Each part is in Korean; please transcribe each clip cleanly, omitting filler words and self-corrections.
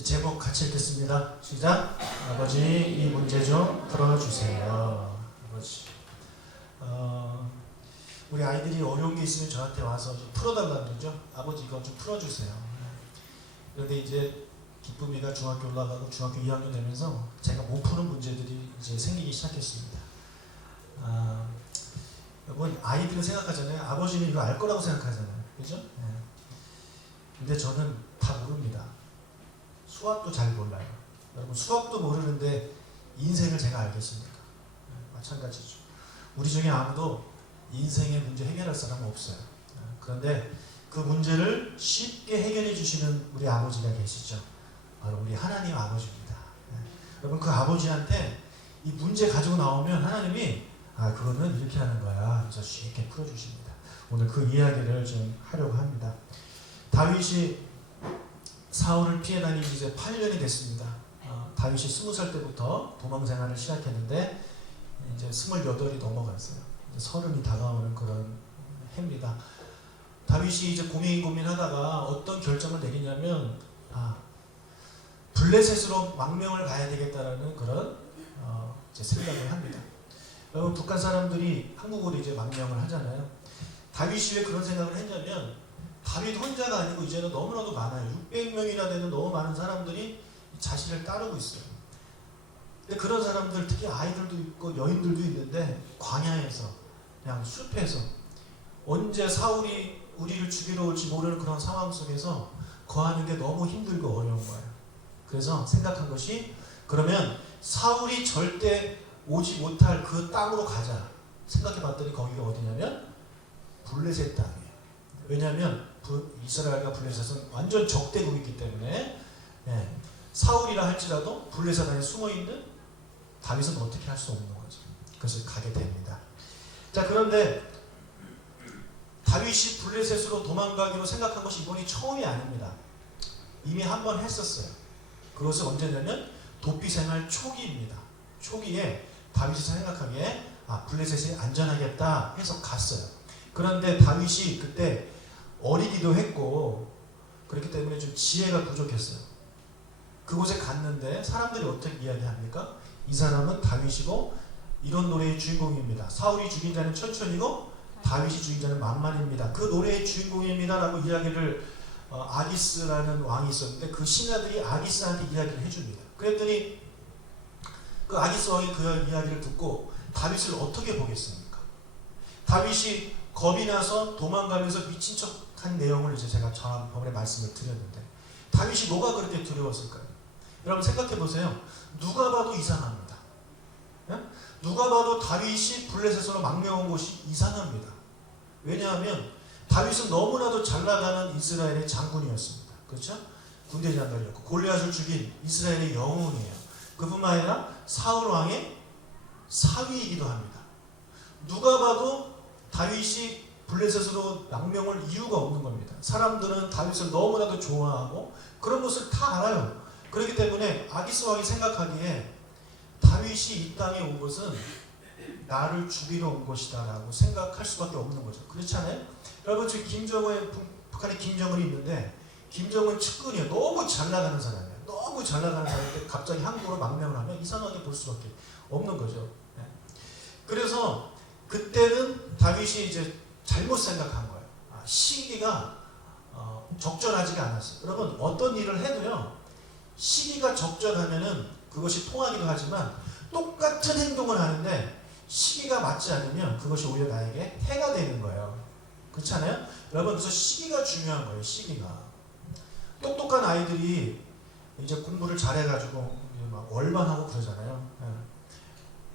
제목 같이 읽겠습니다. 시작. 아버지, 이 문제 좀 풀어주세요. 아버지. 우리 아이들이 어려운 게 있으면 저한테 와서 좀 풀어달라고 그러죠. 아버지 이거 좀 풀어주세요. 그런데 이제 기쁨이가 중학교 올라가고 중학교 2학년 되면서 제가 못 푸는 문제들이 이제 생기기 시작했습니다. 여러분, 아이들은 생각하잖아요. 아버지는 이거 알 거라고 생각하잖아요. 그죠? 근데 저는 다 모릅니다. 수학도 잘 몰라요. 여러분, 수학도 모르는데 인생을 제가 알겠습니까? 마찬가지죠. 우리 중에 아무도 인생의 문제 해결할 사람은 없어요. 그런데 그 문제를 쉽게 해결해 주시는 우리 아버지가 계시죠. 바로 우리 하나님 아버지입니다. 여러분, 그 아버지한테 이 문제 가지고 나오면 하나님이 그거는 이렇게 하는 거야. 그래서 쉽게 풀어주십니다. 오늘 그 이야기를 좀 하려고 합니다. 다윗이 사울을 피해 다닌 지 이제 8년이 됐습니다. 다윗이 20살 때부터 도망 생활을 시작했는데 이제 28이 넘어갔어요. 이제 30이 다가오는 그런 해입니다. 다윗이 이제 고민하다가 어떤 결정을 내리냐면 블레셋으로 망명을 가야 되겠다라는 그런 이제 생각을 합니다. 여러분, 북한 사람들이 한국으로 이제 망명을 하잖아요. 다윗이 왜 그런 생각을 했냐면 다윗 혼자가 아니고 이제는 너무나도 많아요. 600명이나 되는 너무 많은 사람들이 자신을 따르고 있어요. 근데 그런 사람들, 특히 아이들도 있고 여인들도 있는데 광야에서 그냥 숲에서 언제 사울이 우리를 죽이러 올지 모르는 그런 상황 속에서 거하는 게 너무 힘들고 어려운 거예요. 그래서 생각한 것이, 그러면 사울이 절대 오지 못할 그 땅으로 가자 생각해 봤더니 거기가 어디냐면 블레셋 땅이에요. 왜냐하면 이스라엘과 블레셋은 완전 적대국이기 때문에 사울이라 할지라도 블레셋 안에 숨어있는 다윗은 어떻게 할 수 없는 거죠. 그래서 가게 됩니다. 자, 그런데 다윗이 블레셋으로 도망가기로 생각한 것이 이번이 처음이 아닙니다. 이미 한 번 했었어요. 그것은 언제냐면 도피 생활 초기입니다. 초기에 다윗이 생각하기에 블레셋이 안전하겠다 해서 갔어요. 그런데 다윗이 그때 어리기도 했고 그렇기 때문에 좀 지혜가 부족했어요. 그곳에 갔는데 사람들이 어떻게 이야기합니까? 이 사람은 다윗이고 이런 노래의 주인공입니다. 사울이 죽인 자는 천천히고 다윗이 죽인 자는 만만입니다. 그 노래의 주인공입니다 라고 이야기를 아기스라는 왕이 있었는데 그 신하들이 아기스한테 이야기를 해줍니다. 그랬더니 그 아기스 왕이 그 이야기를 듣고 다윗을 어떻게 보겠습니까? 다윗이 겁이 나서 도망가면서 미친 척한 내용을 이제 제가 저번에 말씀을 드렸는데 다윗이 뭐가 그렇게 두려웠을까요? 여러분 생각해 보세요. 누가 봐도 이상합니다. 누가 봐도 다윗이 블레셋으로 망명한 곳이 이상합니다. 왜냐하면 다윗은 너무나도 잘 나가는 이스라엘의 장군이었습니다. 그렇죠? 군대 장관이었고 골리앗을 죽인 이스라엘의 영웅이에요. 그뿐만 아니라 사울 왕의 사위이기도 합니다. 누가 봐도 다윗이 블레셋으로 망명할 이유가 없는 겁니다. 사람들은 다윗을 너무나도 좋아하고 그런 것을 다 알아요. 그렇기 때문에 아기스 왕이 생각하기에 다윗이 이 땅에 온 것은 나를 죽이러 온 것이다 라고 생각할 수밖에 없는 거죠. 그렇지 않아요? 여러분, 지금 북한에 김정은이 있는데 김정은 측근이에요. 너무 잘 나가는 사람이에요. 너무 잘 나가는 사람인데 갑자기 한국으로 망명을 하면 이상하게 볼 수밖에 없는 거죠. 그래서 그때는 다윗이 이제 잘못 생각한 거예요. 시기가 적절하지가 않았어요. 여러분, 어떤 일을 해도요, 시기가 적절하면은 그것이 통하기도 하지만 똑같은 행동을 하는데 시기가 맞지 않으면 그것이 오히려 나에게 해가 되는 거예요. 그렇지 않아요? 여러분, 그래서 시기가 중요한 거예요. 시기가. 똑똑한 아이들이 이제 공부를 잘해가지고 막 월반하고 그러잖아요.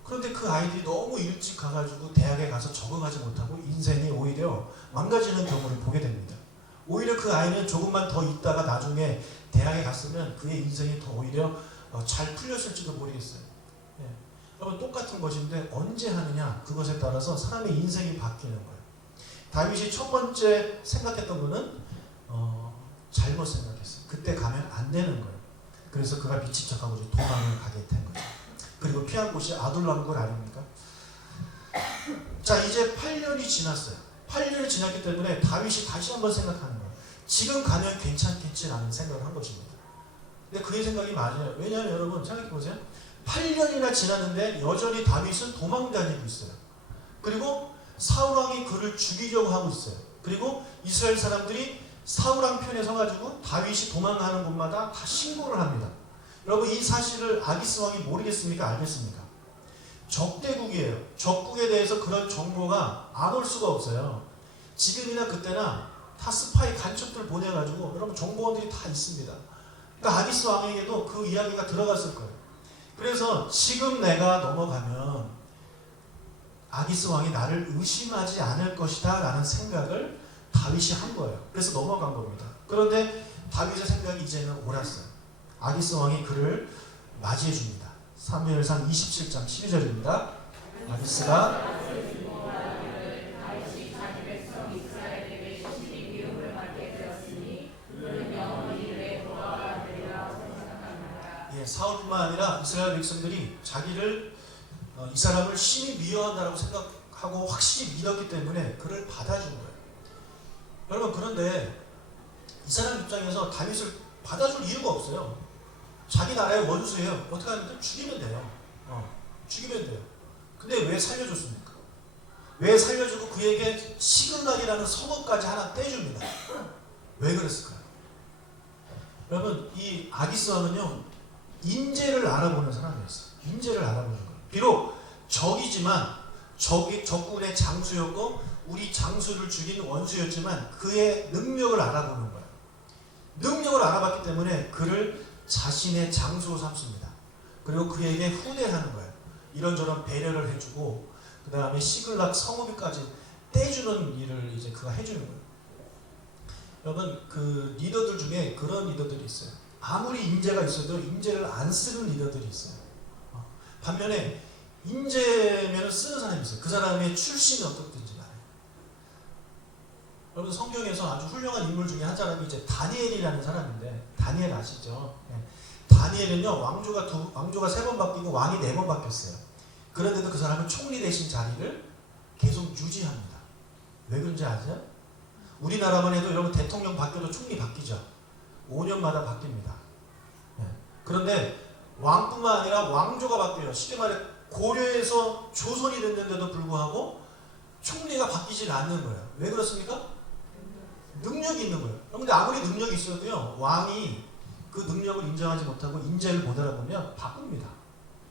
그런데 그 아이들이 너무 일찍 가가지고 대학에 가서 적응하지 못하고 인생이 오히려 망가지는 경우를 보게 됩니다. 오히려 그 아이는 조금만 더 있다가 나중에 대학에 갔으면 그의 인생이 더 오히려 잘 풀렸을지도 모르겠어요. 여러분, 똑같은 것인데 언제 하느냐, 그것에 따라서 사람의 인생이 바뀌는 거예요. 다윗이 첫 번째 생각했던 거는 잘못 생각했어요. 그때 가면 안 되는 거예요. 그래서 그가 미친 척하고 도망을 가게 된 거죠. 그리고 피한 곳이 아둘람 굴 아닙니까? 자, 이제 8년이 지났어요. 8년이 지났기 때문에 다윗이 다시 한번 생각하는 거예요. 지금 가면 괜찮겠지라는 생각을 한 것입니다. 근데 그의 생각이 맞아요. 왜냐하면 여러분 생각해 보세요. 8년이나 지났는데 여전히 다윗은 도망다니고 있어요. 그리고 사울 왕이 그를 죽이려고 하고 있어요. 그리고 이스라엘 사람들이 사울 왕 편에 서가지고 다윗이 도망가는 곳마다 다 신고를 합니다. 여러분 이 사실을 아기스 왕이 모르겠습니까? 알겠습니까? 적대국이에요. 적국에 대해서 그런 정보가 안 올 수가 없어요. 지금이나 그때나 다 스파이 간첩들 보내가지고 여러분 정보원들이 다 있습니다. 그러니까 아기스 왕에게도 그 이야기가 들어갔을 거예요. 그래서 지금 내가 넘어가면 아기스 왕이 나를 의심하지 않을 것이다 라는 생각을 다윗이 한 거예요. 그래서 넘어간 겁니다. 그런데 다윗의 생각이 이제는 옳았어요. 아기스 왕이 그를 맞이해 줍니다. 사무엘상 27장 12절입니다. 아기스가 사울뿐만 아니라 이스라엘 백성들이 자기를 이 사람을 심히 미워한다고 생각하고 확실히 믿었기 때문에 그를 받아준 거예요. 여러분 그런데 이 사람 입장에서 다윗을 받아줄 이유가 없어요. 자기 나라의 원수예요. 어떻게 하면 죽이면 돼요. 죽이면 돼요. 근데 왜 살려줬습니까? 왜 살려주고 그에게 시글락이라는 성읍까지 하나 떼줍니다. 왜 그랬을까요? 여러분 이 아기스 왕은요 인재를 알아보는 사람이었어요. 인재를 알아보는 거예요. 비록 적이지만 적군의 장수였고 우리 장수를 죽인 원수였지만 그의 능력을 알아보는 거예요. 능력을 알아봤기 때문에 그를 자신의 장수로 삼습니다. 그리고 그에게 후대하는 거예요. 이런저런 배려를 해주고 그 다음에 시글락 성읍까지 떼주는 일을 이제 그가 해주는 거예요. 여러분 그 리더들 중에 그런 리더들이 있어요. 아무리 인재가 있어도 인재를 안 쓰는 리더들이 있어요. 반면에 인재면 쓰는 사람이 있어요. 그 사람의 출신이 어떻든지 간에. 여러분 성경에서 아주 훌륭한 인물 중에 한 사람이 이제 다니엘이라는 사람인데 다니엘 아시죠? 네. 다니엘은요 왕조가 3번 바뀌고 왕이 4번 바뀌었어요. 그런데도 그 사람은 총리 대신 자리를 계속 유지합니다. 왜 그런지 아세요? 우리나라만 해도 여러분 대통령 바뀌어도 총리 바뀌죠. 5년마다 바뀝니다. 네. 그런데 왕뿐만 아니라 왕조가 바뀌어요. 쉽게 말해 고려에서 조선이 됐는데도 불구하고 총리가 바뀌질 않는 거예요. 왜 그렇습니까? 능력이 있는 거예요. 그런데 아무리 능력이 있어도요 왕이 그 능력을 인정하지 못하고 인재를 못 알아보면 바꿉니다.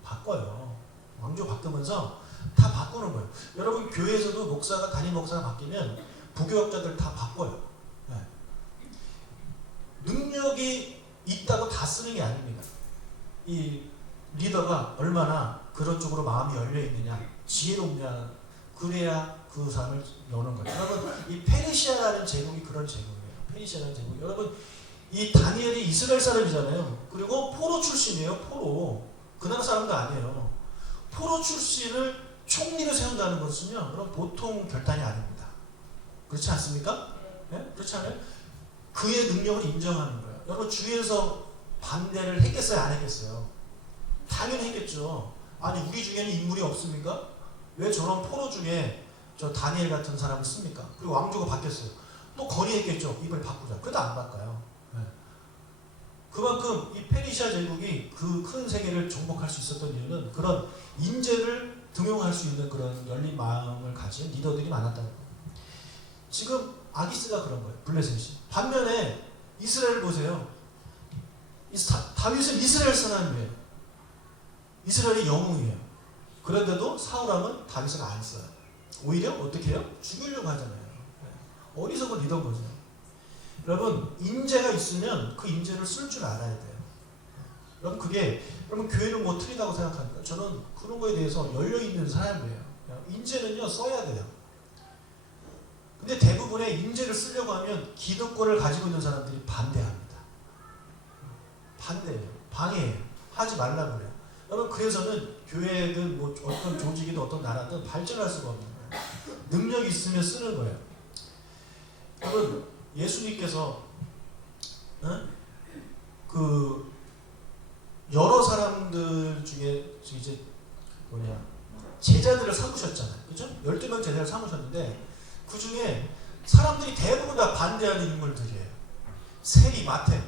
바꿔요. 왕조 바꾸면서 다 바꾸는 거예요. 여러분 교회에서도 목사가 담임 목사가 바뀌면 부교역자들 다 바꿔요. 네. 능력이 있다고 다 쓰는 게 아닙니다. 이 리더가 얼마나 그런 쪽으로 마음이 열려 있느냐, 지혜롭냐, 그래야 그 사람을 여는 거예요. 여러분 이 페르시아라는 제국이 그런 제국이에요. 페르시아라는 제국. 여러분 이 다니엘이 이스라엘 사람이잖아요. 그리고 포로 출신이에요. 포로. 그 나라 사람도 아니에요. 포로 출신을 총리로 세운다는 것은요, 그럼 보통 결단이 아닙니다. 그렇지 않습니까? 네? 그렇지 않아요? 그의 능력을 인정하는 거예요. 여러분 주위에서 반대를 했겠어요? 안 했겠어요? 당연히 했겠죠. 아니 우리 중에는 인물이 없습니까? 왜 저런 포로 중에 저 다니엘 같은 사람을 씁니까? 그리고 왕조가 바뀌었어요. 또 건의했겠죠. 이번에 바꾸자. 그래도 안 바꿔요. 네. 그만큼 이 페르시아 제국이 그 큰 세계를 정복할 수 있었던 이유는 그런 인재를 등용할 수 있는 그런 열린 마음을 가진 리더들이 많았다는 거예요. 지금 아기스가 그런 거예요. 블레셋이. 반면에 이스라엘 보세요. 다윗은 이스라엘 사람이에요. 이스라엘의 영웅이에요. 그런데도 사울왕은 다윗을 안 써요. 오히려 어떻게 해요? 죽이려고 하잖아요. 어리석은 리더인 거죠. 여러분 인재가 있으면 그 인재를 쓸 줄 알아야 돼요. 여러분 그게 여러분 교회는 뭐 틀리다고 생각합니까? 저는 그런 거에 대해서 열려있는 사람이에요. 인재는요 써야 돼요. 근데 대부분의 인재를 쓰려고 하면 기득권을 가지고 있는 사람들이 반대합니다. 반대해요. 방해해요. 하지 말라고 그래요. 여러분 그래서는 교회든 뭐 어떤 조직이든 어떤 나라든 발전할 수가 없는 거예요. 능력이 있으면 쓰는 거예요. 여러분 예수님께서 그 여러 사람들 중에 이제 제자들을 삼으셨잖아요. 그죠? 12명 제자를 삼으셨는데 그 중에 사람들이 대부분 다 반대하는 인물들이에요. 세리, 마태.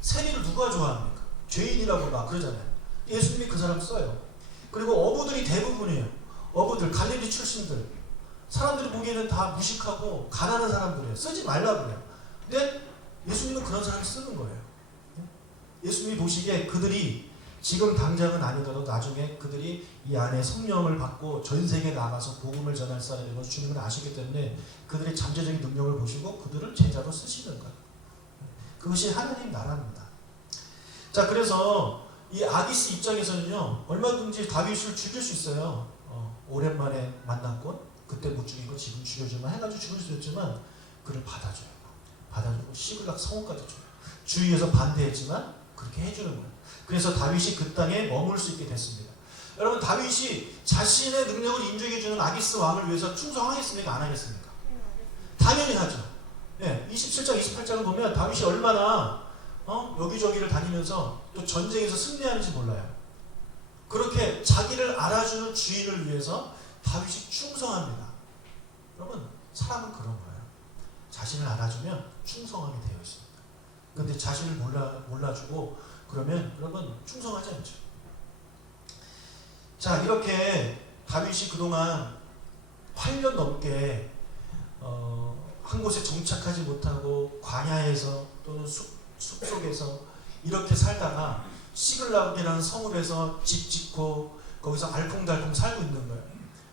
세리를 누가 좋아합니까? 죄인이라고 막 그러잖아요. 예수님이 그 사람 써요. 그리고 어부들이 대부분이에요. 어부들, 갈릴리 출신들. 사람들이 보기에는 다 무식하고 가난한 사람들이에요. 쓰지 말라고 그래요. 근데 예수님은 그런 사람을 쓰는 거예요. 예수님이 보시기에 그들이 지금 당장은 아니더라도 나중에 그들이 이 안에 성령을 받고 전 세계에 나가서 복음을 전할 사람이고 주님은 아시기 때문에 그들의 잠재적인 능력을 보시고 그들을 제자로 쓰시는 거예요. 그것이 하나님 나라입니다. 자, 그래서 이 아기스 입장에서는요, 얼마든지 다윗을 죽일 수 있어요. 오랜만에 만났고 그때 못 죽이고 지금 죽여주면 해가지고 죽일 수 있지만 그를 받아줘요. 받아주고 시글락 성까지 줘요. 주위에서 반대했지만 그렇게 해주는 거예요. 그래서 다윗이 그 땅에 머물 수 있게 됐습니다. 여러분, 다윗이 자신의 능력을 인정해주는 아기스 왕을 위해서 충성하겠습니까? 안 하겠습니까? 당연히 하죠. 27장, 28장을 보면 다윗이 얼마나 여기저기를 다니면서 또 전쟁에서 승리하는지 몰라요. 그렇게 자기를 알아주는 주인을 위해서 다윗이 충성합니다. 여러분, 사람은 그런 거예요. 자신을 알아주면 충성하게 되어 있습니다. 그런데 자신을 몰라주고 그러면 여러분 충성하지 않죠. 자, 이렇게 다윗이 그동안 8년 넘게 한 곳에 정착하지 못하고 광야에서 또는 숲속에서 이렇게 살다가 시글락이라는 성읍에서 집 짓고 거기서 알콩달콩 살고 있는 거예요.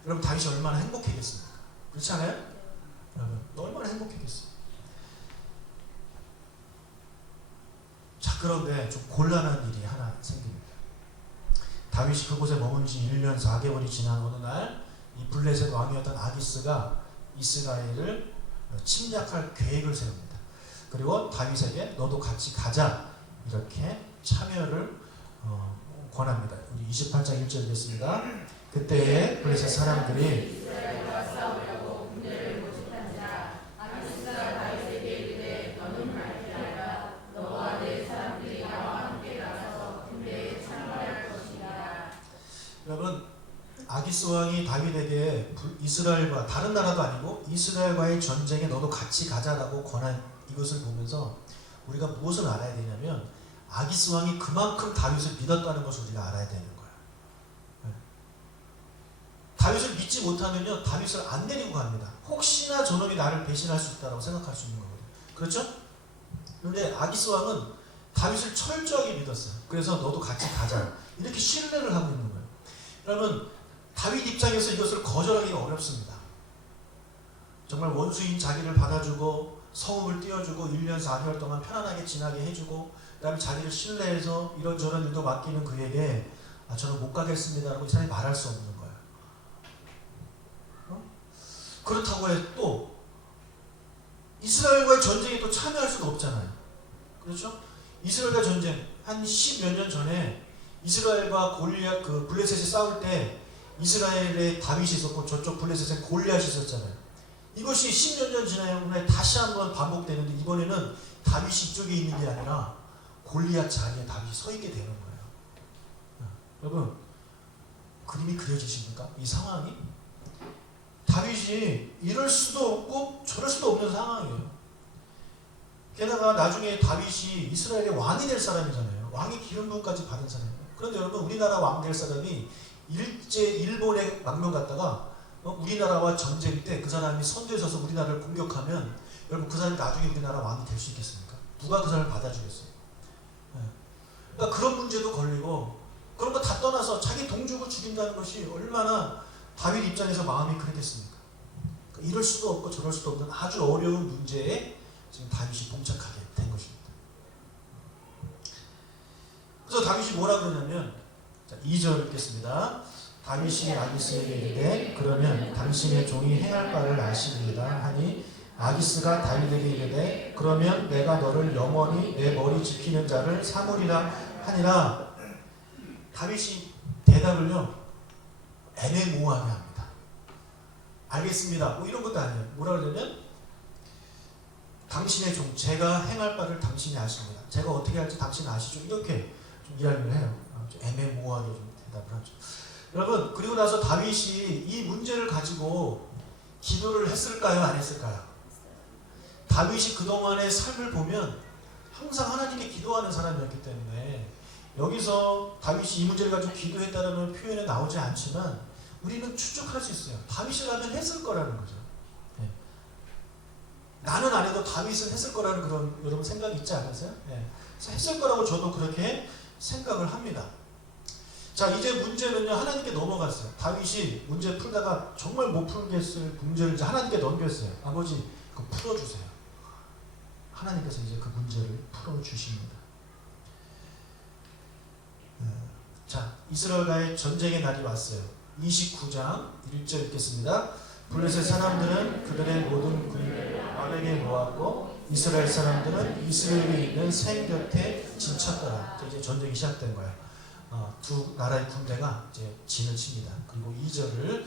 여러분, 다윗이 얼마나 행복했겠습니까? 그렇지 않아요? 여러분, 얼마나 행복했겠어요? 자, 그런데 좀 곤란한 일이 하나 생깁니다. 다윗이 그곳에 머문 지 1년 4개월이 지난 어느 날 이 블레셋 왕이었던 아기스가 이스라엘을 침략할 계획을 세웁니다. 그리고 다윗에게 너도 같이 가자 이렇게 참여를 권합니다. 우리 28장 1절 읽겠습니다. 그때에 블레셋 사람들이 여러분, 아기스 왕이 다윗에게 이스라엘과 다른 나라도 아니고 이스라엘과의 전쟁에 너도 같이 가자라고 권한 이것을 보면서 우리가 무엇을 알아야 되냐면 아기스 왕이 그만큼 다윗을 믿었다는 것을 우리가 알아야 되는 거예요. 다윗을 믿지 못하면요, 다윗을 안 데리고 갑니다. 혹시나 저놈이 나를 배신할 수 있다고 생각할 수 있는 거거든요. 그렇죠? 그런데 아기스 왕은 다윗을 철저하게 믿었어요. 그래서 너도 같이 가자 이렇게 신뢰를 하고 있는 거예요. 여러분, 다윗 입장에서 이것을 거절하기가 어렵습니다. 정말 원수인 자기를 받아주고 성읍을 띄워주고 1년 4개월 동안 편안하게 지나게 해주고 그 다음에 자기를 신뢰해서 이런저런 일도 맡기는 그에게 저는 못 가겠습니다라고 이 사람이 말할 수 없는 거예요. 그렇다고 해서 또 이스라엘과의 전쟁에 또 참여할 수도 없잖아요. 그렇죠? 이스라엘과 전쟁 한 10몇 년 전에 이스라엘과 골리앗 그 블레셋이 싸울 때 이스라엘에 다윗이 있었고 저쪽 블레셋에 골리앗이 있었잖아요. 이것이 10몇 년 지난 후에 다시 한번 반복되는데 이번에는 다윗이 이쪽에 있는 게 아니라 골리앗 자리에 다윗이 서 있게 되는 거예요. 여러분, 그림이 그려지십니까? 이 상황이 다윗이 이럴 수도 없고 저럴 수도 없는 상황이에요. 게다가 나중에 다윗이 이스라엘의 왕이 될 사람이잖아요. 왕의 기름 부음까지 받은 사람이에요. 그런데 여러분, 우리나라 왕 될 사람이 일본에 망명 갔다가 우리나라와 전쟁 때 그 사람이 선두에 서서 우리나라를 공격하면 여러분, 그 사람이 나중에 우리나라 왕이 될 수 있겠습니까? 누가 그 사람을 받아주겠어요? 그러니까 그런 문제도 걸리고 그런 거 다 떠나서 자기 동족을 죽인다는 것이 얼마나 다윗 입장에서 마음이 그랬겠습니까? 그러니까 이럴 수도 없고 저럴 수도 없는 아주 어려운 문제에 지금 다윗이 봉착하게 된 것입니다. 그래서 다윗이 뭐라 그러냐면, 자, 2절 읽겠습니다. 다윗이 아기스에게 이르되 그러면 당신의 종이 행할 바를 아시리이다 하니 아기스가 다윗에게 이르되 그러면 내가 너를 영원히 내 머리 지키는 자를 삼으리라 하니라. 다윗이 대답을요 애매모호하게 합니다. 알겠습니다 뭐 이런 것도 아니에요. 뭐라 그러냐면 당신의 종, 제가 행할 바를 당신이 아십니다. 제가 어떻게 할지 당신이 아시죠? 이렇게 좀 이야기를 해요. 좀 애매모호하게 좀 대답을 하죠. 여러분, 그리고 나서 다윗이 이 문제를 가지고 기도를 했을까요? 안 했을까요? 다윗이 그동안의 삶을 보면 항상 하나님께 기도하는 사람이었기 때문에 여기서 다윗이 이 문제를 가지고 기도했다는 표현이 나오지 않지만 우리는 추측할 수 있어요. 다윗이라면 했을 거라는 거죠. 예. 나는 안 해도 다윗은 했을 거라는 그런 여러분 생각이 있지 않으세요? 예. 했을 거라고 저도 그렇게 생각을 합니다. 자, 이제 문제는요, 하나님께 넘어갔어요. 다윗이 문제 풀다가 정말 못 풀겠을 문제를 이제 하나님께 넘겼어요. 아버지, 그거 풀어주세요. 하나님께서 이제 그 문제를 풀어주십니다. 자, 이스라엘과의 전쟁의 날이 왔어요. 29장 1절 읽겠습니다. 블레셋 사람들은 그들의 모든 군대를 아벡에 모았고 이스라엘 사람들은 이스라엘에 있는 생 곁에 진쳤더라. 이제 전쟁이 시작된 거예요. 두 나라의 군대가 이제 진을 칩니다. 그리고 2절을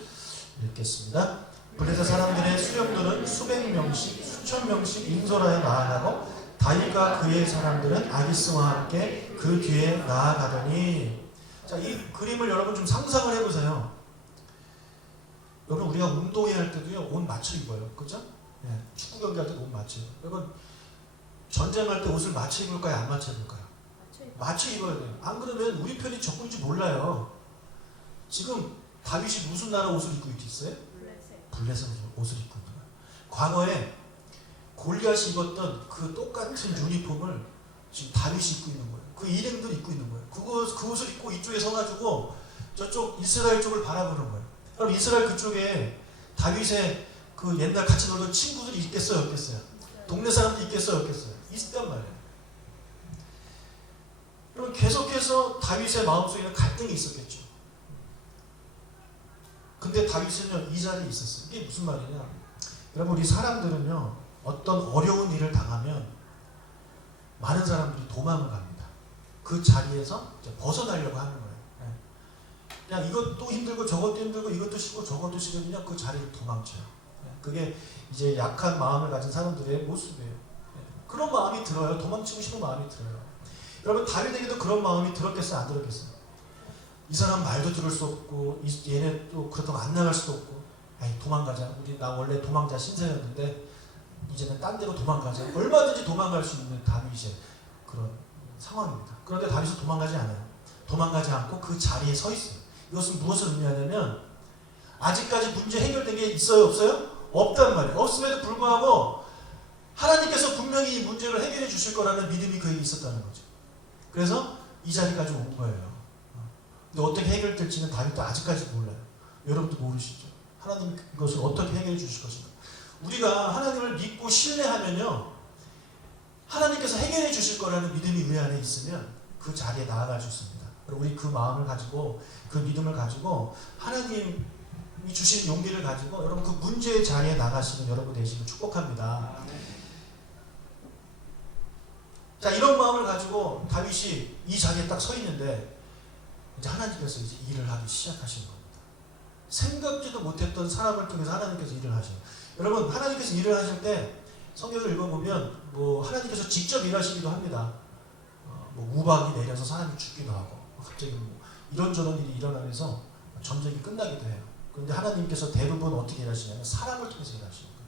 읽겠습니다. 블레셋 사람들의 수령들은 수백 명씩 수천 명씩 인솔하여 나아가고 다윗과 그의 사람들은 아기스와 함께 그 뒤에 나아가더니, 자, 이 그림을 여러분 좀 상상을 해보세요. 여러분 우리가 운동회 할 때도요 옷 맞춰 입어요, 그죠? 예, 축구 경기 할 때도 옷 맞춰요. 여러분 전쟁할 때 옷을 맞춰 입을까요, 안 맞춰 입을까요? 맞춰 입어야 돼요. 안 그러면 우리 편이 적군인지 몰라요. 지금 다윗이 무슨 나라 옷을 입고 있어요? 블레셋 옷을 입고 있는 거예요. 과거에 골리앗이 입었던 그 똑같은 유니폼을 지금 다윗이 입고 있는 거예요. 그 일행들이 입고 있는 거예요. 그 옷을 입고 이쪽에 서가지고 저쪽 이스라엘 쪽을 바라보는 거예요. 그럼 이스라엘 그쪽에 다윗의 그 옛날 같이 놀던 친구들이 있겠어요, 없겠어요? 동네 사람들이 있겠어요, 없겠어요? 있단 말이에요. 그럼 계속해서 다윗의 마음속에는 갈등이 있었겠죠. 근데 다윗은요, 이 자리에 있었어요. 이게 무슨 말이냐? 여러분, 우리 사람들은요, 어떤 어려운 일을 당하면 많은 사람들이 도망을 갑니다. 그 자리에서 이제 벗어나려고 하는 거예요. 그냥 이것도 힘들고 저것도 힘들고 이것도 싫고 저것도 싫으면 그 자리를 도망쳐요. 그게 이제 약한 마음을 가진 사람들의 모습이에요. 그런 마음이 들어요. 도망치고 싶은 마음이 들어요. 여러분, 다윗에게도 그런 마음이 들었겠어요, 안 들었겠어요? 이 사람 말도 들을 수 없고 얘네 또 그렇다고 안 나갈 수도 없고, 아이 도망가자. 나 원래 도망자 신세였는데 이제는 딴 데로 도망가자. 얼마든지 도망갈 수 있는 다윗의 그런 상황입니다. 그런데 다윗은 도망가지 않아요. 도망가지 않고 그 자리에 서 있어요. 이것은 무엇을 의미하냐면 아직까지 문제 해결된 게 있어요, 없어요? 없단 말이에요. 없음에도 불구하고 하나님께서 분명히 이 문제를 해결해 주실 거라는 믿음이 그에게 있었다는 거죠. 그래서 이 자리까지 온 거예요. 근데 어떻게 해결될지는 다윗도 아직까지 몰라요. 여러분도 모르시죠. 하나님 이것을 어떻게 해결해 주실 것인가. 우리가 하나님을 믿고 신뢰하면요, 하나님께서 해결해 주실 거라는 믿음이 우리 안에 있으면 그 자리에 나아갈 수 있습니다. 우리 그 마음을 가지고, 그 믿음을 가지고, 하나님이 주신 용기를 가지고 여러분 그 문제의 자리에 나가시는 여러분 되시길 축복합니다. 자, 이런 마음을 가지고 다윗이 이 자리에 딱 서 있는데 이제 하나님께서 이제 일을 하기 시작하시는 겁니다. 생각지도 못했던 사람을 통해서 하나님께서 일을 하셔요. 여러분, 하나님께서 일을 하실 때 성경을 읽어보면 뭐 하나님께서 직접 일하시기도 합니다. 뭐 우박이 내려서 사람이 죽기도 하고, 갑자기 뭐 이런저런 일이 일어나면서 전쟁이 끝나기도 해요. 그런데 하나님께서 대부분 어떻게 일하시냐면 사람을 통해서 일하시는 거예요.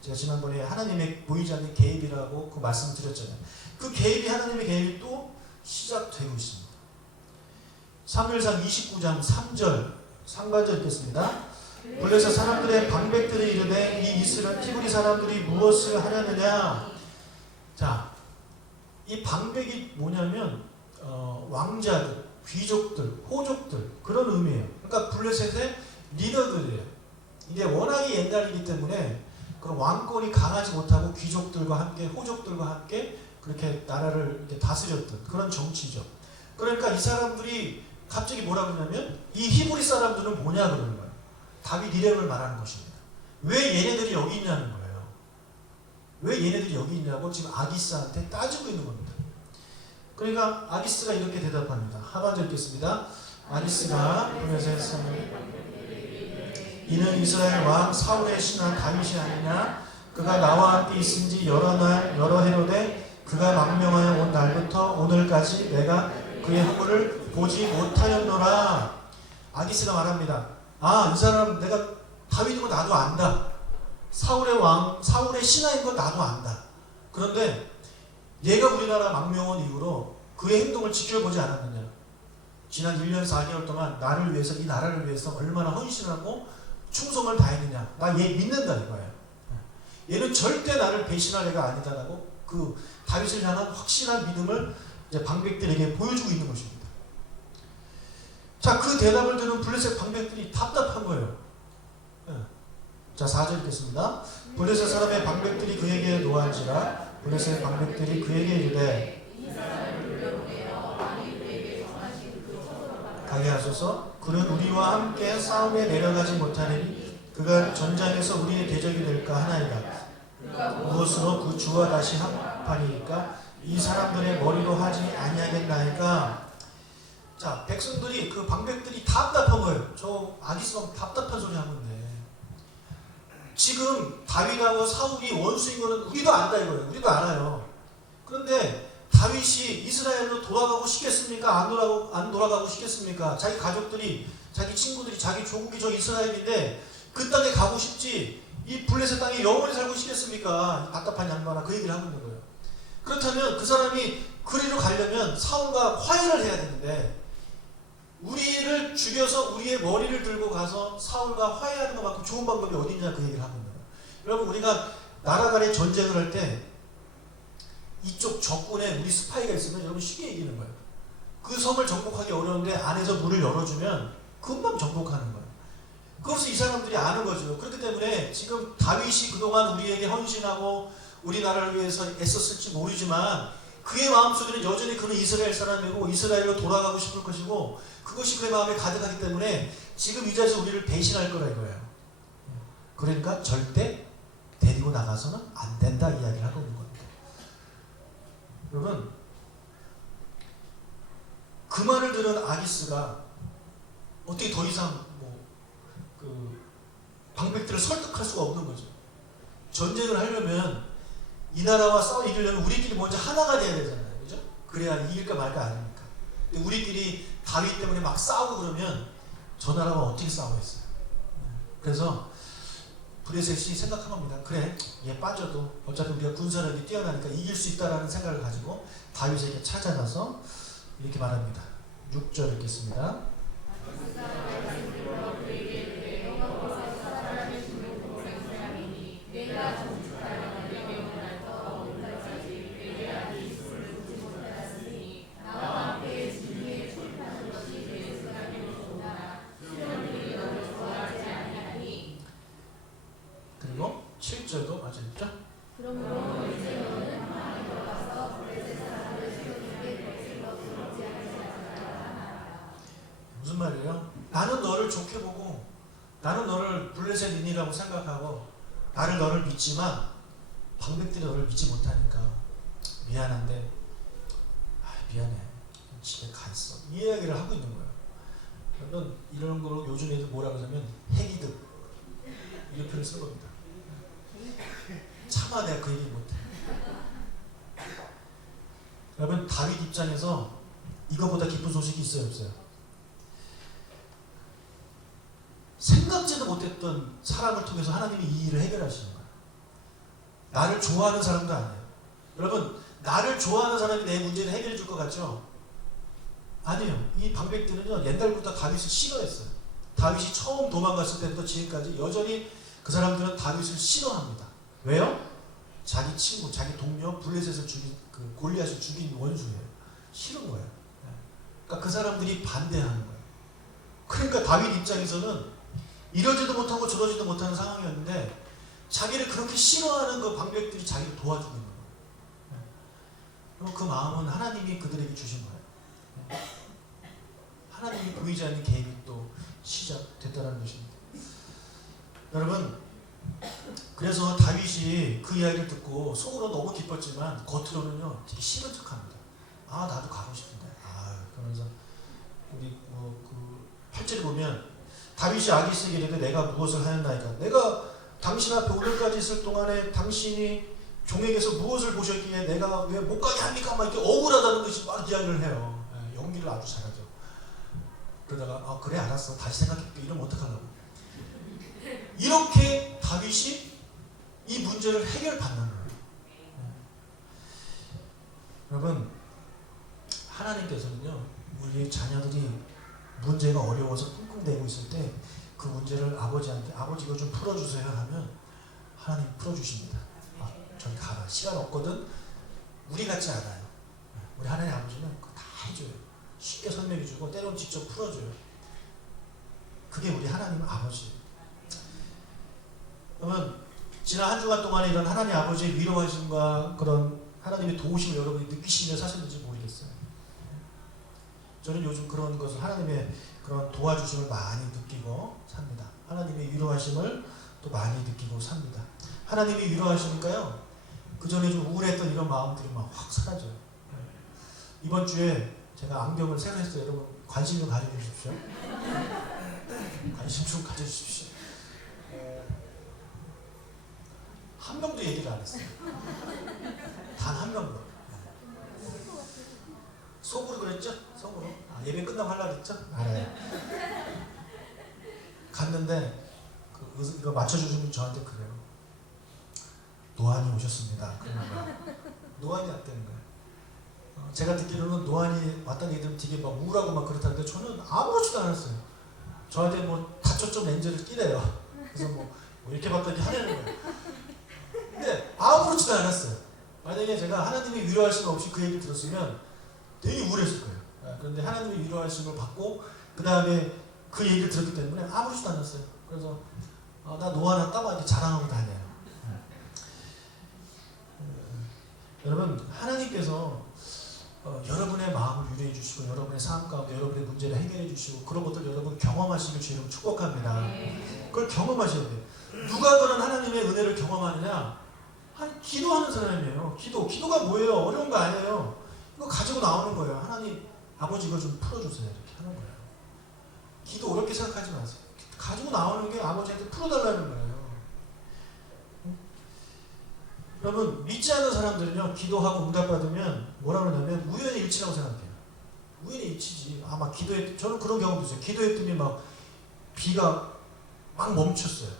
제가 지난번에 하나님의 보이지 않는 개입이라고 그 말씀 드렸잖아요. 그 개입이, 하나님의 개입이 또 시작되고 있습니다. 사무엘상 29장 3절 상반절 읽겠습니다. 블레셋 사람들의 방백들이 이르되 이 이스라엘 히브리 사람들이 무엇을 하려느냐. 자, 이 방백이 뭐냐면 왕자들, 귀족들, 호족들, 그런 의미예요. 그러니까 블레셋의 리더들이에요. 이게 워낙에 옛날이기 때문에 그런 왕권이 강하지 못하고 귀족들과 함께, 호족들과 함께 그렇게 나라를 이렇게 다스렸던 그런 정치죠. 그러니까 이 사람들이 갑자기 뭐라 그러냐면 이 히브리 사람들은 뭐냐 그러는 거예요. 다윗 이름을 말하는 것입니다. 왜 얘네들이 여기 있냐는 거예요. 왜 얘네들이 여기 있냐고 지금 아기스한테 따지고 있는 겁니다. 그러니까 아기스가 이렇게 대답합니다. 하반절 읽겠습니다. 아기스가 블레셋 사람을 이는 이스라엘 왕 사울의 신하 다윗이 아니냐. 그가 나와 함께 있은 지 여러 날 여러 해로되 그가 망명하여 온 날부터 오늘까지 내가 그의 허물을 보지 못하였노라. 아기스가 말합니다. 아, 이 사람 내가 다윗인 거 나도 안다. 사울의 왕, 사울의 신하인 거 나도 안다. 그런데 얘가 우리나라 망명원 이후로 그의 행동을 지켜보지 않았느냐. 지난 1년 4개월 동안 나를 위해서, 이 나라를 위해서 얼마나 헌신하고 충성을 다했느냐. 나 얘 믿는다 이거예요. 얘는 절대 나를 배신할 애가 아니다라고 그 다윗을 향한 확실한 믿음을 이제 방백들에게 보여주고 있는 것입니다. 자, 그 대답을 들은 블레셋 방백들이 답답한 거예요. 자, 4절 읽겠습니다. 블레셋 사람의 방백들이 그에게 노한지라 블레셋 방백들이 그에게 이르되 가게 하소서. 그는 우리와 함께 싸움에 내려가지 못하니 그가 전장에서 우리의 대적이 될까 하나이다. 무엇으로 그 주와 다시 한판이니까 이 사람들의 머리로 하지 아니하겠나이까. 자, 백성들이 그 방백들이 답답한 거예요. 저 아기스가 답답한 소리 하고 있네. 지금 다윗하고 사울이 원수인 거는 우리도 안다 이거예요. 우리도 알아요. 그런데 다윗이 이스라엘로 돌아가고 싶겠습니까? 안 돌아가고 싶겠습니까? 자기 가족들이, 자기 친구들이, 자기 조국이 저 이스라엘인데 그 땅에 가고 싶지 이 블레셋 땅에 영원히 살고 싶겠습니까? 답답한 양반아, 그 얘기를 하고 있는 거예요. 그렇다면 그 사람이 그리로 가려면 사울과 화해를 해야 되는데 우리를 죽여서 우리의 머리를 들고 가서 사울과 화해하는 것만큼 좋은 방법이 어디 있냐, 그 얘기를 하고 있는 거예요. 여러분, 우리가 나라 간의 전쟁을 할 때 이쪽 적군에 우리 스파이가 있으면 여러분 쉽게 이기는 거예요. 그 섬을 정복하기 어려운데 안에서 문을 열어주면 금방 정복하는 거예요. 그것을 이 사람들이 아는 거죠. 그렇기 때문에 지금 다윗이 그동안 우리에게 헌신하고 우리나라를 위해서 애썼을지 모르지만 그의 마음속에는 여전히 그는 이스라엘 사람이고 이스라엘로 돌아가고 싶을 것이고 그것이 그의 마음에 가득하기 때문에 지금 이 자리에서 우리를 배신할 거라 이거예요. 그러니까 절대 데리고 나가서는 안 된다 이야기를 하고 있는 겁니다. 여러분, 그 말을 들은 아기스가 어떻게 더 이상 방백들을 설득할 수가 없는 거죠. 전쟁을 하려면 이 나라와 이기려면 우리끼리 먼저 하나가 돼야 되잖아요. 그죠? 그래야 이길까 말까 아닙니까? 근데 우리끼리 다윗 때문에 막 싸우고 그러면 저 나라가 어떻게 싸우겠어요? 그래서 블레셋이 생각한 겁니다. 그래, 얘 빠져도 어차피 우리가 군사력이 뛰어나니까 이길 수 있다라는 생각을 가지고 다윗에게 찾아가서 이렇게 말합니다. 6절 읽겠습니다. 그리고 7절도 맞아 있죠? 무슨 말이에요? 나는 너를 좋게 보고 나는 너를 블레셋인이라고 생각하고 너를 믿지만 방백들이 너를 믿지 못하니까 미안한데 미안해, 집에 가 있어, 이 이야기를 하고 있는 거예요. 그러면 이런 거로 요즘 애들 뭐라 그러냐면 핵이득 이런 표현을 쓴 겁니다. 차마 내가 그 얘기 못해. 여러분, 다윗 입장에서 이거보다 기쁜 소식이 있어요, 없어요? 생각지도 못했던 사람을 통해서 하나님이 이 일을 해결하시는 거예요. 나를 좋아하는 사람도 아니에요. 여러분, 나를 좋아하는 사람이 내 문제를 해결해 줄 것 같죠? 아니에요. 이 방백들은요, 옛날부터 다윗을 싫어했어요. 다윗이 처음 도망갔을 때부터 지금까지 여전히 그 사람들은 다윗을 싫어합니다. 왜요? 자기 친구, 자기 동료 블레셋을 죽인, 그 골리앗을 죽인 원수예요. 싫은 거예요. 그러니까 그 사람들이 반대하는 거예요. 그러니까 다윗 입장에서는 이러지도 못하고 저러지도 못하는 상황이었는데 자기를 그렇게 싫어하는 그 방백들이 자기를 도와주고 있는 거예요. 그럼 그 마음은 하나님이 그들에게 주신 거예요. 하나님이 보이지 않는 계획이 또 시작됐다는 것입니다. 여러분, 그래서 다윗이 그 이야기를 듣고 속으로 너무 기뻤지만 겉으로는요 되게 싫은 척합니다. 나도 가고 싶은데. 그러면서 우리 그 8절에 보면 다윗이 아기스에게 이르되 내가 무엇을 하였나이까? 내가 당신 앞에 오늘까지 있을 동안에 당신이 종에게서 무엇을 보셨기에 내가 왜 못 가게 합니까? 막 이렇게 억울하다는 것이 막 이야기를 해요. 연기를 아주 잘하죠. 그러다가 그래 알았어, 다시 생각해볼게, 이러면 어떡하려고. 이렇게 다윗이 이 문제를 해결받는 거예요. 여러분, 하나님께서는요, 우리 자녀들이 문제가 어려워서 끙끙대고 있을 때 그 문제를 아버지한테 아버지 이거 좀 풀어주세요 하면 하나님 풀어주십니다. 아, 저기 가라. 시간 없거든. 우리 같지 않아요. 우리 하나님 아버지는 그거 다 해줘요. 쉽게 설명해주고 때로는 직접 풀어줘요. 그게 우리 하나님 아버지. 그러면 지난 한 주간 동안에 이런 하나님 아버지의 위로하심과 그런 하나님의 도우심을 여러분이 느끼시며 사셨는지 모르겠어요. 저는 요즘 그런 것을 하나님의 그런 도와주심을 많이 느끼고 삽니다. 하나님의 위로하심을 또 많이 느끼고 삽니다. 하나님이 위로하시니까요, 그 전에 좀 우울했던 이런 마음들이 막 확 사라져요. 이번 주에 제가 안경을 새로 했어요. 여러분 관심 좀 가져주십시오. 관심 좀 가져주십시오. 한 명도 얘기를 안 했어요. 단 한 명도. 속으로 그랬죠? 속으로. 아, 예배 끝나고 하려고 그랬죠? 알아요. 갔는데 이거 맞춰주신 분 저한테 그래요. 노안이 오셨습니다. 그러는 거예요. 노안이 왔다는 거예요. 제가 듣기로는 노안이 왔다는 얘기들은 되게 막 우울하고 막 그렇다는데 저는 아무렇지도 않았어요. 저한테 뭐 다초점 렌즈를 끼래요. 그래서 뭐 이렇게 봤더니 하려는 거예요. 근데 아무렇지도 않았어요. 만약에 제가 하나님의 위로하심 없이 그 얘기를 들었으면 되게 우울했을 거예요. 그런데 하나님의 위로하심을 받고 그 다음에 그 얘기를 들었기 때문에 아무렇지도 않았어요. 그래서 나 노안 왔다고 이렇게 자랑하고 다녀요. 여러분 하나님께서 여러분의 마음을 위로해 주시고 여러분의 삶 가운데 여러분의 문제를 해결해 주시고 그런 것들 여러분 경험하시길 주님 축복합니다. 그걸 경험하셔야 돼요. 누가 그런 하나님의 은혜를 경험하느냐? 기도하는 사람이에요. 기도가 뭐예요? 어려운 거 아니에요. 이거 가지고 나오는 거예요. 하나님 아버지 이거 좀 풀어주세요. 이렇게 하는 거예요. 기도 어렵게 생각하지 마세요. 가지고 나오는 게 아버지한테 풀어달라는 거예요. 여러분 믿지 않는 사람들은요, 기도하고 응답받으면 뭐라 그러냐면 우연의 일치라고 생각해요. 우연의 일치지. 막 저는 그런 경험도 있어요. 기도했더니 막 비가 막 멈췄어요.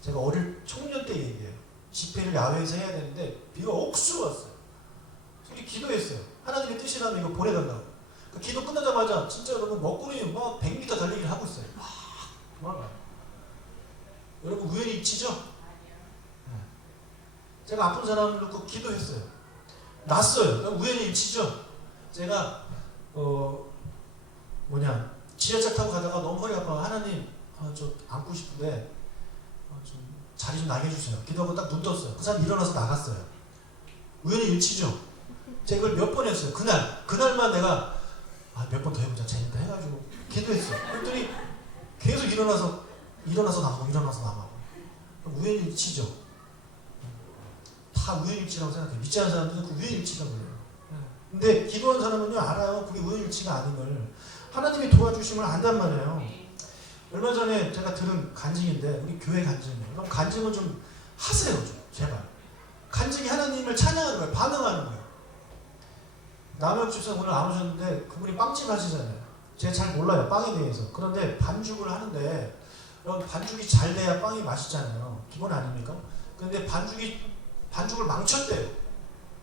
제가 어릴 청년 때 얘기해요. 집회를 야외에서 해야 되는데 비가 억수로 왔어요. 우리 기도했어요. 하나님의 뜻이라면 이거 보내달라고. 기도 끝나자마자 진짜 여러분 먹구름이 막 100m 달리기를 하고 있어요. 막. 여러분 우연히 일치죠? 제가 아픈 사람을 놓고 기도했어요. 났어요. 우연히 일치죠? 제가 지하철 타고 가다가 너무 허리 아파. 하나님 저 앉고 싶은데 좀 자리 좀 나게 해주세요. 기도하고 딱 눈 떴어요. 그 사람 일어나서 나갔어요. 우연히 일치죠? 제가 이걸 몇 번 했어요. 그날만 내가 몇 번 더 해보자. 재밌다 해가지고 기도했어요. 그랬더니 계속 일어나서 나가고. 우연히 일치죠? 다 우연일치라고 생각해요. 믿지 않는 사람들은 그 우연일치라고 해요. 근데 기도하는 사람은요 알아요. 그게 우연일치가 아님을. 하나님이 도와주심을 안단 말이에요. 얼마 전에 제가 들은 간증인데 우리 교회 간증이에요. 그럼 간증은 좀 하세요. 좀 제발. 간증이 하나님을 찬양하는 거예요. 반응하는 거예요. 남혁 집사 오늘 안 오셨는데 그분이 빵집 하시잖아요. 제가 잘 몰라요. 빵에 대해서. 그런데 반죽을 하는데 반죽이 잘 돼야 빵이 맛있잖아요. 기본 아닙니까? 그런데 반죽을 망쳤대요.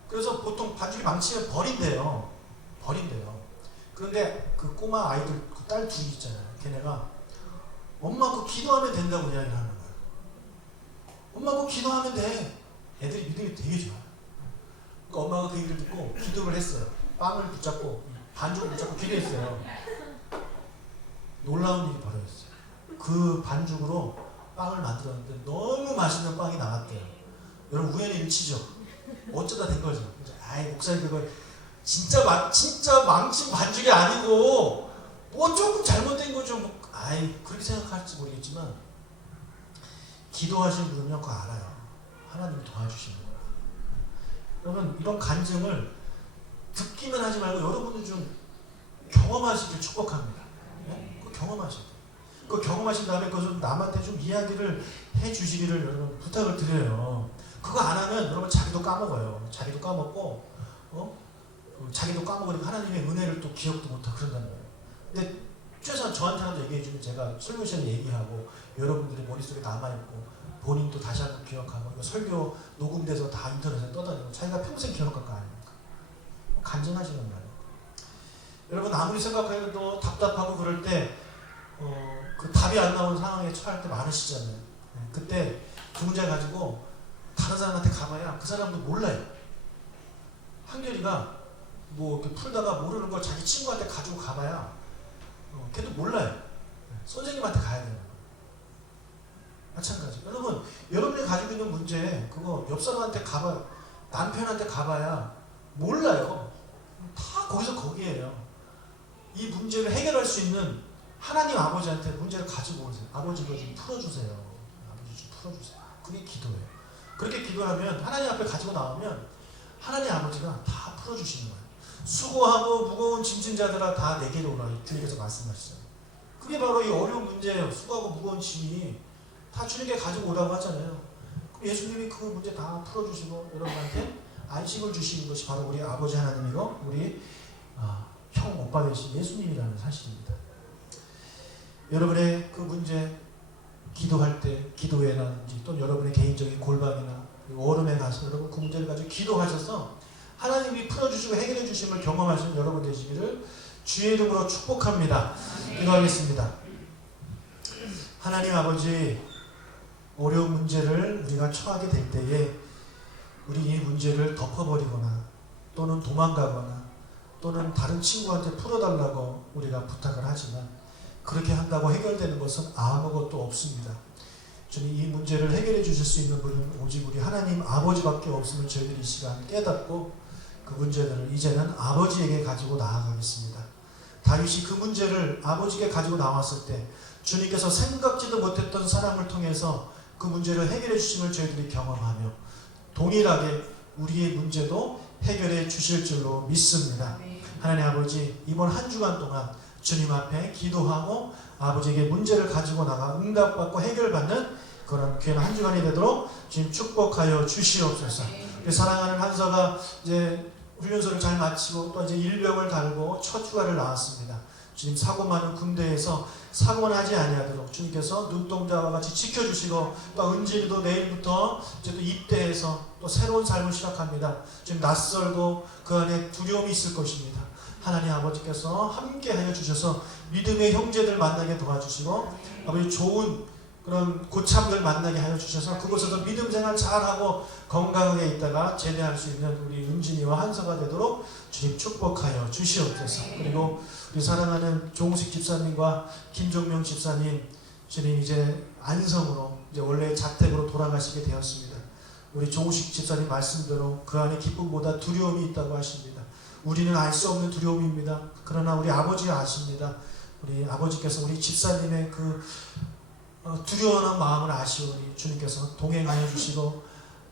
그래서 보통 반죽이 망치면 버린대요. 그런데 그 꼬마 아이들, 그 딸 둘이 있잖아요. 걔네가 엄마 그거 기도하면 된다고 이야기를 하는 거예요. 엄마 그거 기도하면 돼. 애들이 믿음이 되게 좋아요. 그러니까 엄마가 그 얘기를 듣고 기도를 했어요. 빵을 붙잡고 반죽을 붙잡고 기도했어요. 놀라운 일이 벌어졌어요. 그 반죽으로 빵을 만들었는데 너무 맛있는 빵이 나왔대요. 여러분 우연의 일치죠? 어쩌다 된 거죠. 목사님 그거 진짜 망친 반죽이 아니고 뭐 조금 잘못된 거죠. 그렇게 생각할지 모르겠지만 기도하시는 분은요 그거 알아요. 하나님이 도와주시는 거예요. 여러분 이런 간증을 듣기만 하지 말고 여러분도 좀 경험하시길 축복합니다. 네? 그거 경험하셔야 돼요. 그거 경험하신 다음에 그거 남한테 좀 이야기를 해주시기를 여러분 부탁을 드려요. 그거 안 하면 여러분 자기도 까먹어요. 자기도 까먹고 자기도 까먹으니까 하나님의 은혜를 또 기억도 못하고 그런다는 거예요. 근데 최소한 저한테라도 얘기해주면 제가 설교 시간에 얘기하고 여러분들의 머릿속에 남아있고 본인도 다시 한번 기억하고 이거 설교 녹음돼서 다 인터넷에 떠다니고 자기가 평생 기억할 거 아닙니까? 간증하시는 말이에요. 여러분 아무리 생각해도 답답하고 그럴 때 그 답이 안 나오는 상황에 처할 때 많으시잖아요. 그때 그 문제 가지고 다른 사람한테 가봐야 그 사람도 몰라요. 한결이가 뭐 이렇게 풀다가 모르는 걸 자기 친구한테 가지고 가봐야 걔도 몰라요. 선생님한테 가야 돼요. 마찬가지. 여러분, 여러분이 가지고 있는 문제 그거 옆 사람한테 가봐, 남편한테 가봐야 몰라요. 다 거기서 거기에요. 이 문제를 해결할 수 있는 하나님 아버지한테 문제를 가지고 오세요. 아버지 이거 좀 풀어주세요. 아버지 좀 풀어주세요. 그게 기도예요. 그렇게 기도하면 하나님 앞에 가지고 나오면 하나님 아버지가 다 풀어주시는 거예요. 수고하고 무거운 짐진 자들아 다 내게로 오라 주님께서 말씀하셨어요. 그게 바로 이 어려운 문제예요. 수고하고 무거운 짐이 다 주님께 가지고 오라고 하잖아요. 그럼 예수님이 그 문제 다 풀어주시고 여러분한테 안식을 주시는 것이 바로 우리 아버지 하나님이고 우리 형 오빠 되신 예수님이라는 사실입니다. 여러분의 그 문제 기도할 때 기도회라든지 또는 여러분의 개인적인 골방이나 워룸에 가서 여러분 그 문제를 가지고 기도하셔서 하나님이 풀어주시고 해결해 주심을 경험하시는 여러분 되시기를 주의 이름으로 축복합니다. 기도하겠습니다. 하나님 아버지, 어려운 문제를 우리가 처하게 될 때에 우리 이 문제를 덮어버리거나 또는 도망가거나 또는 다른 친구한테 풀어달라고 우리가 부탁을 하지만 그렇게 한다고 해결되는 것은 아무것도 없습니다. 주님, 이 문제를 해결해 주실 수 있는 분은 오직 우리 하나님 아버지밖에 없음을 저희들이 이 시간 깨닫고 그 문제들을 이제는 아버지에게 가지고 나아가겠습니다. 다윗이 그 문제를 아버지에게 가지고 나왔을 때 주님께서 생각지도 못했던 사람을 통해서 그 문제를 해결해 주심을 저희들이 경험하며 동일하게 우리의 문제도 해결해 주실 줄로 믿습니다. 하나님 아버지, 이번 한 주간 동안 주님 앞에 기도하고 아버지에게 문제를 가지고 나가 응답받고 해결받는 그런 귀한 한 주간이 되도록 주님 축복하여 주시옵소서. 우리 사랑하는 한서가 이제 훈련소를 잘 마치고 또 이제 일병을 달고 첫 휴가를 나왔습니다. 주님, 사고 많은 군대에서 사고만 하지 아니하도록 주님께서 눈동자와 같이 지켜주시고 또 은진이도 내일부터 이제 또 입대해서 또 새로운 삶을 시작합니다. 지금 낯설고 그 안에 두려움이 있을 것입니다. 하나님 아버지께서 함께하여 주셔서 믿음의 형제들 만나게 도와주시고 아버지 좋은 그런 고참들 만나게 하여 주셔서 그곳에서 믿음 생활 잘하고 건강하게 있다가 제대할 수 있는 우리 은진이와 한서가 되도록 주님 축복하여 주시옵소서. 그리고 우리 사랑하는 조홍식 집사님과 김종명 집사님, 주님 이제 안성으로 이제 원래 자택으로 돌아가시게 되었습니다. 우리 조홍식 집사님 말씀대로 그 안에 기쁨보다 두려움이 있다고 하십니다. 우리는 알 수 없는 두려움입니다. 그러나 우리 아버지가 아십니다. 우리 아버지께서 우리 집사님의 그 두려워하는 마음을 아시오니 주님께서 동행하여 주시고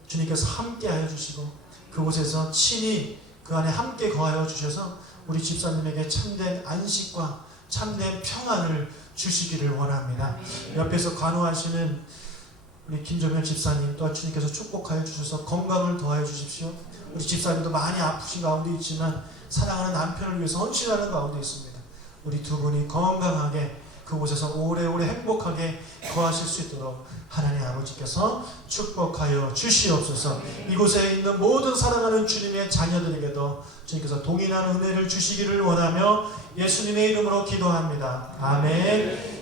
주님께서 함께하여 주시고 그곳에서 친히 그 안에 함께 거하여 주셔서 우리 집사님에게 참된 안식과 참된 평안을 주시기를 원합니다. 옆에서 간호하시는 우리 김종현 집사님 또한 주님께서 축복하여 주셔서 건강을 더하여 주십시오. 우리 집사님도 많이 아프신 가운데 있지만 사랑하는 남편을 위해서 헌신하는 가운데 있습니다. 우리 두 분이 건강하게 그곳에서 오래오래 행복하게 거하실 수 있도록 하나님 아버지께서 축복하여 주시옵소서. 이곳에 있는 모든 사랑하는 주님의 자녀들에게도 주님께서 동일한 은혜를 주시기를 원하며 예수님의 이름으로 기도합니다. 아멘.